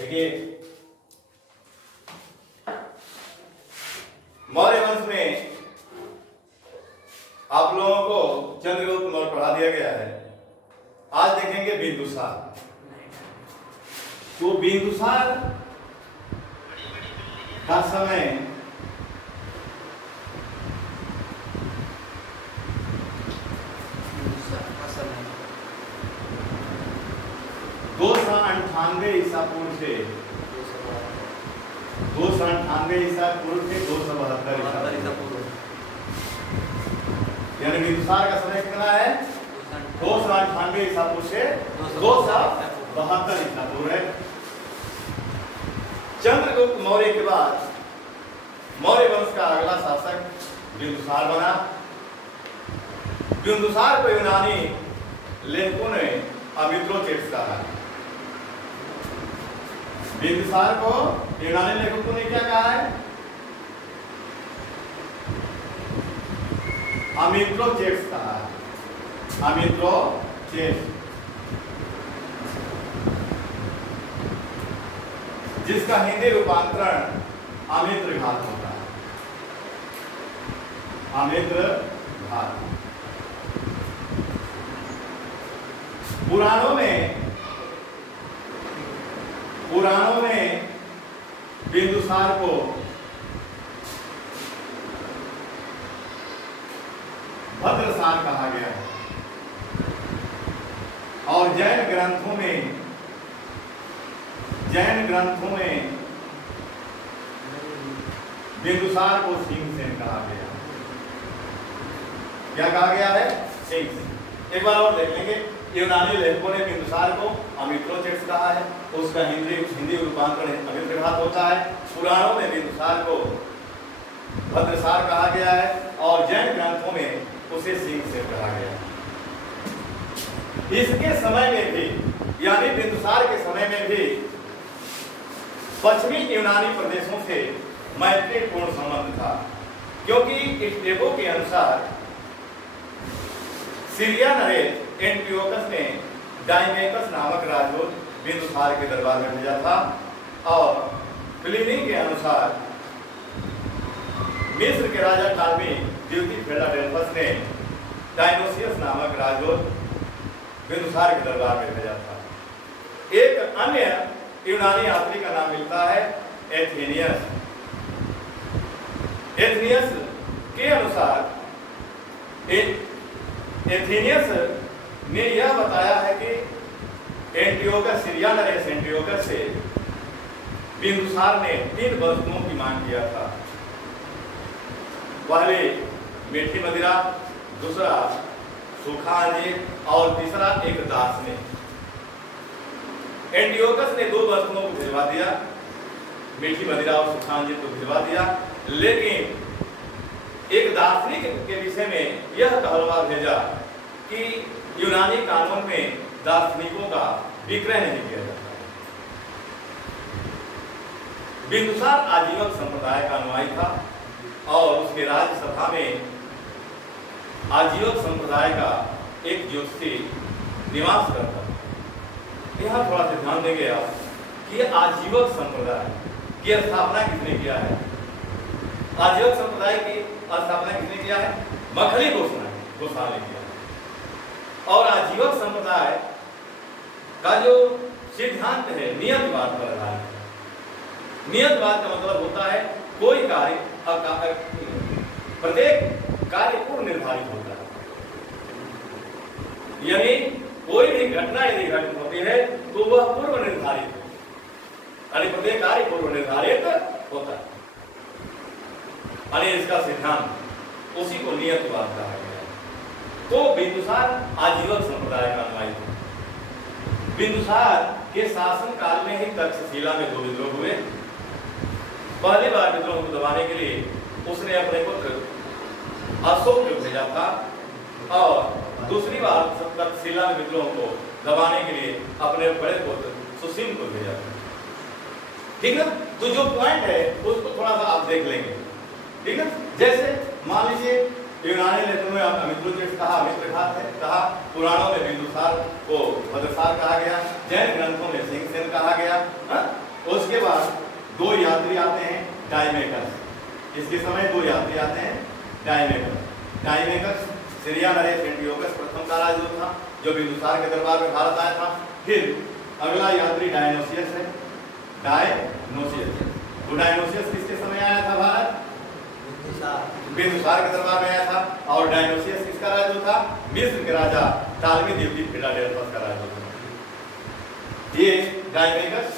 देखिए मौर्य वंश में आप लोगों को चंद्रगुप्त मौर्य पढ़ा दिया गया है। आज देखेंगे बिंदुसार। तो बिंदुसार का समय दो सौ 98 ईसा पूर्व से 298 ईसा पूर्व से 272 ईसा पूर्व, यानी बिंदुसार का समय कितना है? 298 ईसा पूर्व से 272 ईसा पूर्व है। चंद्रगुप्त मौर्य के बाद मौर्य वंश का अगला शासक बिंदुसार बना। बिंदुसार को यूनानी लेखकों ने अमित्रोचेट्स कहा है। बिंदुसार को यूनानी लेखकों ने क्या कहा है? अमित्रोचेट्स कहा है। अमित्रोचेट्स, जिसका हिंदी रूपांतरण अमित्रघात होता है। अमित्रघात। पुराणों में बिंदुसार को भद्रसार कहा गया है और जैन ग्रंथों में बिंदुसार को सिंहसेन कहा गया। क्या कहा गया है? सिंहसेन। एक बार और देख लेंगे। यूनानी लेखकों ने बिंदुसार को अमित्रोचेट्स कहा है, उसका हिंदी रूपांतरण अमित्रघात होता है। पुराणों में बिंदुसार को भद्रसार कहा गया है और जैन ग्रंथों में उसे सिंहसेन कहा गया है। इसके समय में भी, यानी बिंदुसार के समय में भी पश्चिमी यूनानी प्रदेशों से मैत्रीपूर्ण संबंध था, क्योंकि स्टेबो के अनुसार सीरिया नरेश एंटियोकस ने डायमेकस नामक राजदूत बिंदुसार के दरबार में भेजा था और प्लिनी के अनुसार मिस्र के राजा काल में द्वितीय फिलाडेल्फस ने डायनोसियस नामक राजदूत बिंदुसार के दरबार में भेजा था। एक अन्य यूनानी यात्री का नाम मिलता है एथेनियस। एथेनियस के अनुसार एथेनियस ने यह बताया है कि एंटियोकस, सीरिया नरेश एंटियोकस से बिंदुसार ने 3 वस्तुओं की मांग किया था। पहले मीठी मदिरा, दूसरा सूखा अंजीर और तीसरा एक दार्शनिक। एंटियोकस ने 2 वस्तुओं को भिजवा दिया, मीठी मदिरा और सूखा अंजीर को भिजवा दिया, लेकिन एक दार्शनिक के विषय में यह कहलवा भेजा कि यूनानी कानून में दार्शनिकों का विक्रय नहीं किया जाता। बिंदुसार आजीवक संप्रदाय का अनुयायी था और उसके राज्यसभा में आजीवक संप्रदाय का एक ज्योतिषी निवास करता था। यहाँ थोड़ा सा ध्यान देंगे आप कि आजीवक संप्रदाय की स्थापना किसने किया है? आजीवक संप्रदाय की स्थापना किसने किया है? मखली गोसाल ने किया। और आजीवक संप्रदाय का जो सिद्धांत है नियतवाद पर आधारित है। नियतवाद का मतलब होता है कोई कार्य प्रत्येक कार्य पूर्व निर्धारित होता है, यानी कोई भी घटना यदि घटित होती है तो वह पूर्व निर्धारित है, यानी प्रत्येक कार्य पूर्व निर्धारित होता है। यानी इसका सिद्धांत उसी को नियतवाद कहा गया। तो बिंदुसार आजीवक संप्रदाय का अनुयायी था। बिंदुसार के शासन काल में ही तक्षशिला में 2 विद्रोह हुए। पहली बार विद्रोह को दबाने के लिए उसने अपने पुत्र अशोक को भेजा था और दूसरी बार तक्षशिला में विद्रोह को दबाने के लिए अपने बड़े पुत्र सुसीम को भेजा था। ठीक है, तो जो पॉइंट है उसको थोड़ा सा आप देख लेंगे। ठीक है, जैसे मान लीजिए यूनानी लेखकों में अमित्रोचेट्स कहा, अमित्रघात है कहा, पुराणों में बिंदुसार को भद्रसार कहा गया, जैन ग्रंथों में सिंहसेन कहा गया। दो यात्री आते हैं डायमेकस। इसके समय दो यात्री आते हैं डायमेकस सीरिया नरेश एंटियोकस प्रथम का राजदूत था जो बिंदुसार के दरबार में भारत आया था। फिर अगला यात्री डायनोसियस है। तो डायनोसियस किसके समय आया था भारत? बिंदुसार के दरबार में आया था। और डायनोसियस किसका राजदूत था? मिस्र के राजा टालमी द्वीप फिलाडेल्फस का राजदूत था। ये डायमेकस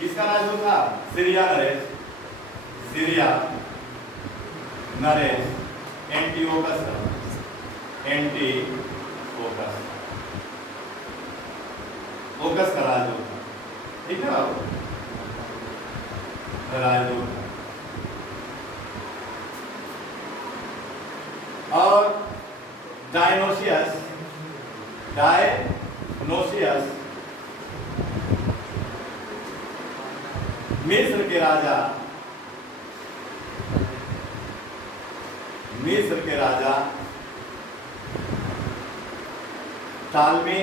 किसका राजदूत था? सीरिया नरेश एंटियोकस का राजदूत था। ठीक है बाबू, राजदूत। और डायनोसियस मिस्र के राजा टालमी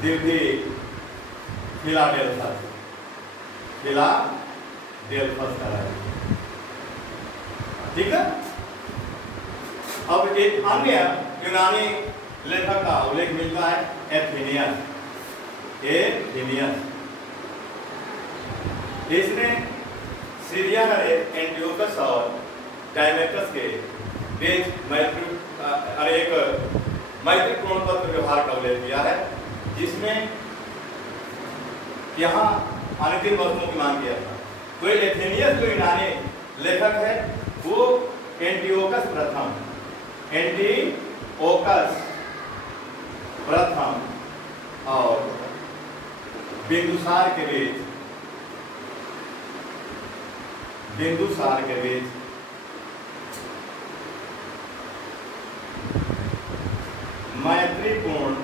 द्वीप फिलाडेल्फस का राजा। ठीक है। अब एक अन्य यूनानी लेखक का उल्लेख मिलता है एथेनियस। इसने सीरिया नरेश एंटियोकस और डायमेकस के बीच मैत्रीपूर्ण पत्र व्यवहार का उल्लेख किया है, जिसमें यहाँ अनंतिम वस्तुओं की मांग किया था। तो एथेनियस जो यूनानी लेखक है वो एंटियोकस प्रथम और बिंदुसार के बीच मैत्रीपूर्ण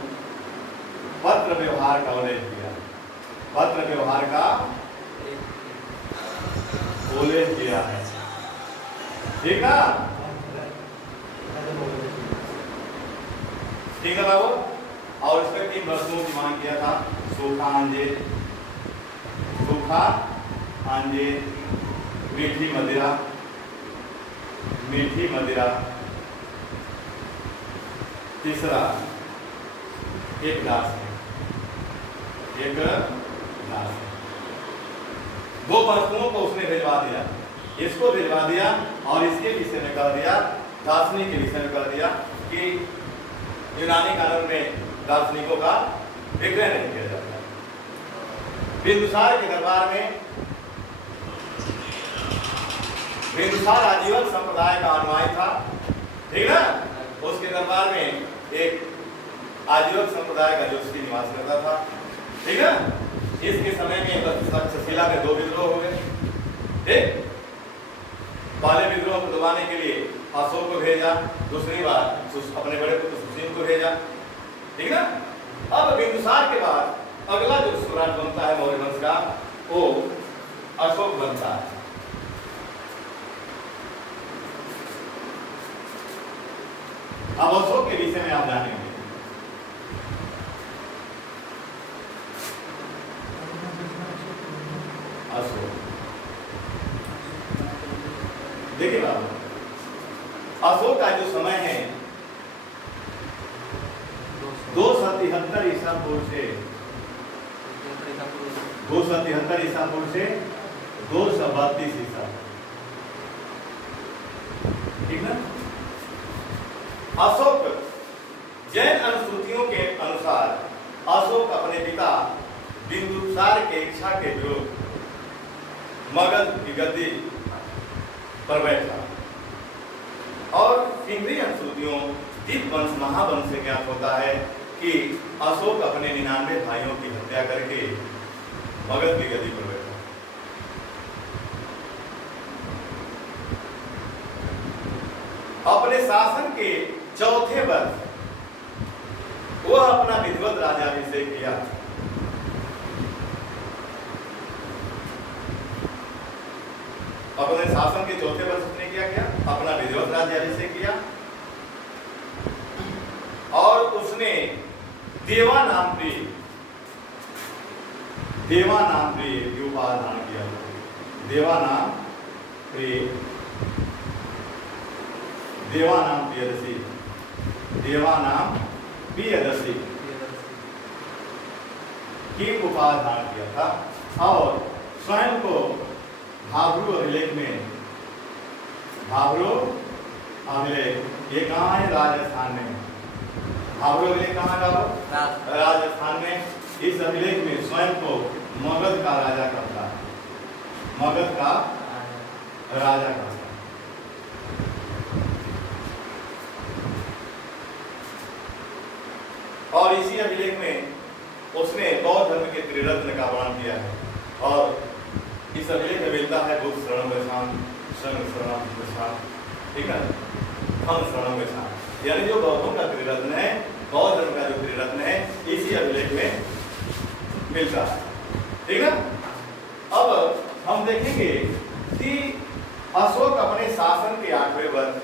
पत्र व्यवहार का उल्लेख किया। है। ठीक है, बाबू। और इसमें 3 वस्तुओं की मांग किया था। सूखा अंजीर, मीठी मदिरा, तीसरा एक ग्लास है। 2 वस्तुओं को उसने भिजवा दिया। इसको भिजवा दिया और इसके विषय में कर दिया, दार्शनिक के विषय में कर दिया कि यूनानी कानून में दार्शनिकों का विक्रय नहीं किया जाता। बिंदुसार के दरबार में बिंदुसार आजीवन संप्रदाय का अनुयायी था। ठीक है। उसके दरबार में एक आजीवन संप्रदाय का ज्योतिषी निवास करता था। ठीक है। इसके समय में तक्षशिला में 2 विद्रोह हो गए। ठीक। पहले विद्रोह को दबाने के लिए अशोक को भेजा, दूसरी बार अपने बड़े पुत्र सुशील को भेजा। ठीक है। अब बिंदुसार के बाद अगला जो स्वराज बनता है मौर्य वंश का, वो अशोक बनता है। अब अशोक के विषय में आप जानेंगे। अशोक देखिए बाबू, अशोक का जो समय है 273 ईसा पूर्व से 232 ईसा। ठीक है। अशोक जैन अनुश्रुतियों के अनुसार अशोक अपने पिता बिंदुसार के इच्छा के विरुद्ध मगध की गद्दी पर बैठा। और सिंहरी अनुश्रुतियों दीपवंश महावंश से ज्ञात होता है कि अशोक अपने 99 भाइयों की हत्या करके मगध की गद्दी पर बैठा। अपने शासन के 4थे वर्ष वह अपना विधिवत राज्याभिषेक किया। अपने शासन के 4थे वर्ष उसने क्या अपना विधिवत राज्याभिषेक किया। और उसने देवा नाम की देवा नाम प्रिय की उपाधि धारण किया। देवा नाम प्रिय, देवा नाम प्रियदर्शी, देवा नाम प्रियदर्शी की उपाधि धारण किया था और स्वयं को भाभरू अभिलेख में, भाभरू अभिलेख ये कहाँ है? राजस्थान में। भाभरू अभिलेख कहाँ का? राजस्थान में। इस अभिलेख में स्वयं को मगध का राजा करता है, मगध का राजा करता है। और इसी अभिलेख में उसने बौद्ध धर्म के त्रिरत्न का वर्णन किया है। और इस अभिलेख में मिलता है बुद्ध शरणम गच्छामि, संघ शरणम गच्छामि, ठीक है, हम शरणम गच्छामि, यानी जो बौद्धों का त्रिरत्न है, बौद्ध धर्म का जो त्रिरत्न है, इसी अभिलेख में मिलता है, ठीक है। अब हम देखेंगे कि अशोक अपने शासन के 8वें वर्ष,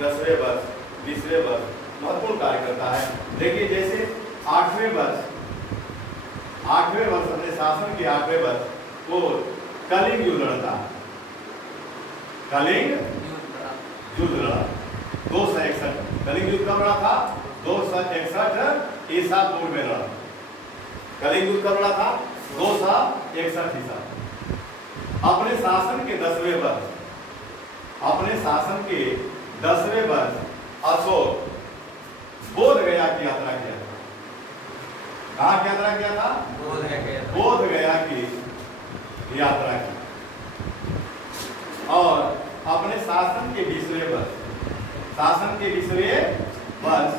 10वें वर्ष, 20वें वर्ष महत्वपूर्ण कार्य करता है। देखिए जैसे 8वें वर्ष अपने शासन के 8वें वर्ष वो कलिंग युद्ध लड़ता है, कलिंग युद्ध लड़ा 261। कलिंग युद्ध कब लड़ा था? 261 ईसा पूर्व में लड़ा। कलिंग युद्ध कब लड़ा था? 261 ईसा। अपने शासन के 10वें वर्ष, अपने शासन के 10वें वर्ष अशोक बोध गया की यात्रा किया था। कहाँ की यात्रा किया था? बोध गया की यात्रा की। और अपने शासन के 20वें वर्ष, शासन के 20वें वर्ष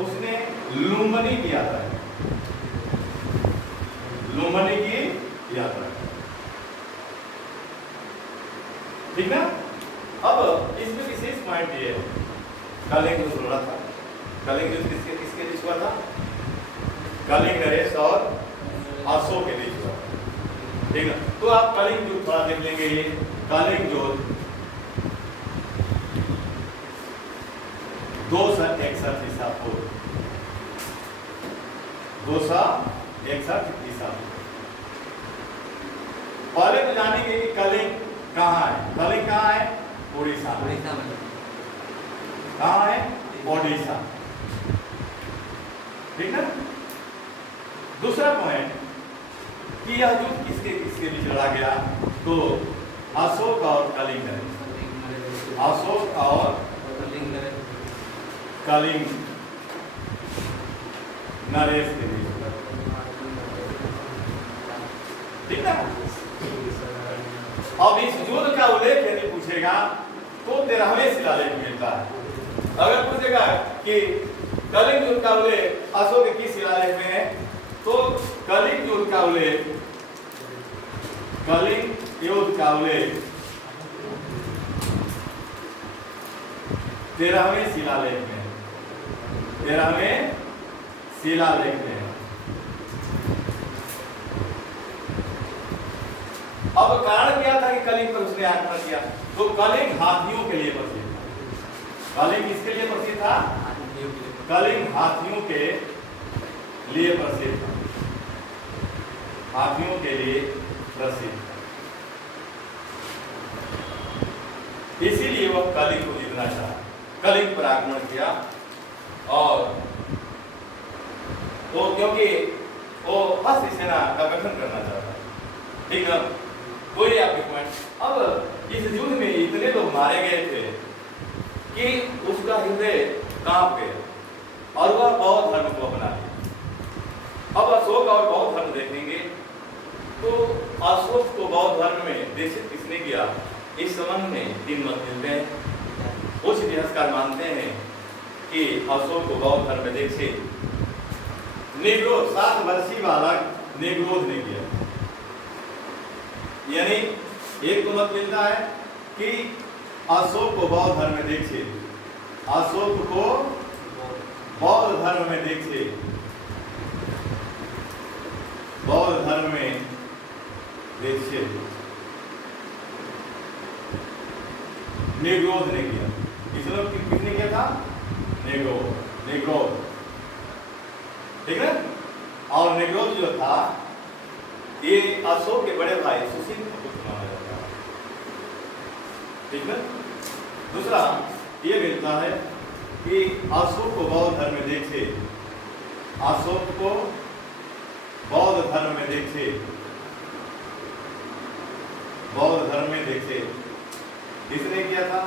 उसने लुम्बिनी की यात्रा की, लुम्बिनी की यात्रा की, ठीक ना। अब इसमें विशेष पॉइंट ये है, कलिंग युद्ध लड़ा था। कलिंग युद्ध किसके किसके बीच हुआ था? कलिंग नरेश और अशोक के बीच हुआ, ठीक है। तो आप कलिंग युद्ध थोड़ा देख लेंगे। ये कलिंग युद्ध 261 ईसा पूर्व, 261 ईसा पूर्व। पहले तो जानेंगे कि कलिंग कहाँ है। कलिंग कहाँ है? उड़ीसा में। कहाँ है? ओडिशा, ठीक है। दूसरा पॉइंट कि यह युद्ध किसके किसके बीच लड़ा गया? तो अशोक और कलिंग नरेश, अशोक और कलिंग नरेश के बीच, ठीक है। अब इस युद्ध का उल्लेख यदि पूछेगा तो 13वें शिलालेख मिलता है। अगर पूछेगा कि कलिंग युद्ध का उल्लेख अशोक के किस शिलालेख में है, तो कलिंग युद्ध का उल्लेख, कलिंग युद्ध का उल्लेख 13वें शिलालेख में, 13वें शिलालेख में। अब कारण क्या था कि कलिंग पर उसने आक्रमण किया? तो कलिंग हाथियों के लिए प्रसिद्ध था। कलिंग किसके लिए प्रसिद्ध था? कलिंग हाथियों के लिए प्रसिद्ध था, हाथियों के लिए प्रसिद्ध, इसीलिए वह कलिंग को जीतना चाहा, कलिंग पर आक्रमण किया। और तो क्योंकि वो हस्त सेना का गठन करना चाहता, ठीक है। कोई आपके पॉइंट। अब इस युद्ध में इतने लोग मारे गए थे कि उसका हृदय कांप गया और वह बौद्ध धर्म को अपना लिया। अब अशोक और बौद्ध धर्म देखेंगे तो अशोक को बौद्ध धर्म में दीक्षित किसने किया? इस संबंध में 3 मत मिलते हैं। कुछ इतिहासकार मानते हैं कि अशोक को बौद्ध धर्म में दीक्षित निग्रोध, 7 वर्षीय बालक निग्रोध ने किया। यानी एक तो मत मिलता है कि अशोक को बौद्ध धर्म में दीक्षित, अशोक को बौद्ध धर्म में दीक्षित, बौद्ध धर्म में दीक्षित निग्रोध ने किया। किसने किया था? निग्रोध, ठीक है। और निग्रोध जो था ये अशोक के बड़े भाई सुशील का पुत्र माना जाता है। ठीक है। दूसरा ये मिलता है कि अशोक को बौद्ध धर्म में देखे, अशोक को बौद्ध धर्म में देखे, बौद्ध धर्म में देखे किसने किया था?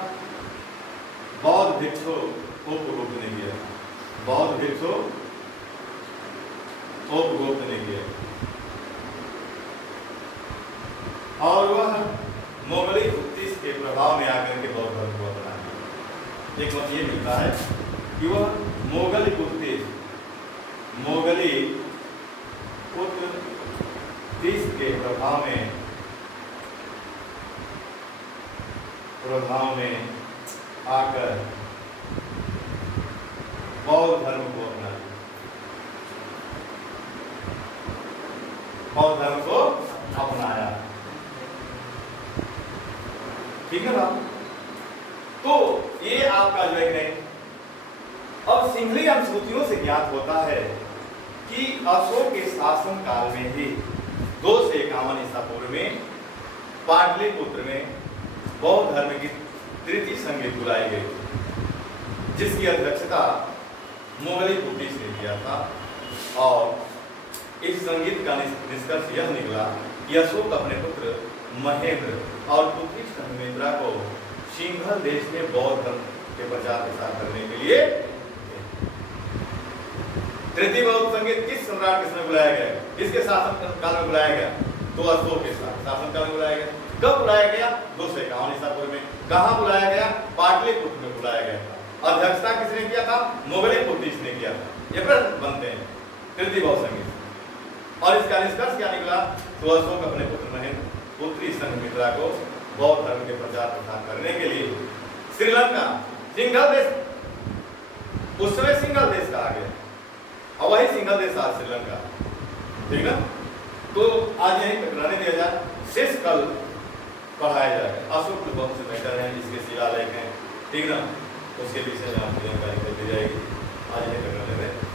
बौद्ध भिक्षु उपगुप्त ने किया था। बौद्ध भिक्षु उपगुप्त ने किया और वह मोगली उत्तीस के प्रभाव में आकर के बौद्ध धर्म को अपनाया। एक मत ये मिलता है कि वह मोगली उत्तीस के प्रभाव में आकर बौद्ध धर्म को अपनाया, बौद्ध धर्म को अपनाया। ठीक है ना? तो ये आपका जो है अब सिंहली अनुसूचियों से ज्ञात होता है कि अशोक के शासन काल में ही 251 ईसा पूर्व में पाटलिपुत्र में बौद्ध धर्म की तृतीय संगीत बुलाई गई, जिसकी अध्यक्षता मोगली उत्तीस ने किया था। और इस संगीत का निष्कर्ष यह निकला कि अशोक अपने पुत्र महेंद्र और पुत्री संघमित्रा को सिंघल देश में बौद्ध धर्म के प्रचार प्रसार करने के लिए तृतीय बौद्ध संगीत किस सम्राट के समय बुलाया गया? किसके शासन काल में बुलाया गया? तो अशोक के शासन काल में बुलाया गया। कब बुलाया गया? 251 ईसा पूर्व में। कहाँ बुलाया गया? पाटलिपुत्र में बुलाया गया था। अध्यक्षता किसने किया था? मोगली उत्तीस ने किया था। ये प्रश्न बनते हैं तृतीय बौद्ध संगीत। और इसका निष्कर्ष क्या निकला? तो अशोक अपने पुत्र महेंद्र पुत्री संघमित्रा को बौद्ध धर्म के प्रचार प्रसार करने के लिए श्रीलंका, सिंघल देश, उस समय सिंघल देश कहा गया और वही सिंघल देश आज श्रीलंका। ठीक है। तो आज यही टकराने दिया जाए, शेष कल पढ़ाया जाएगा। अशोक बहुत से बेहतर हैं, इसके शिलालेख हैं। ठीक ना? उसके विषय में आपको जानकारी दी जाएगी। आज यही टकराने में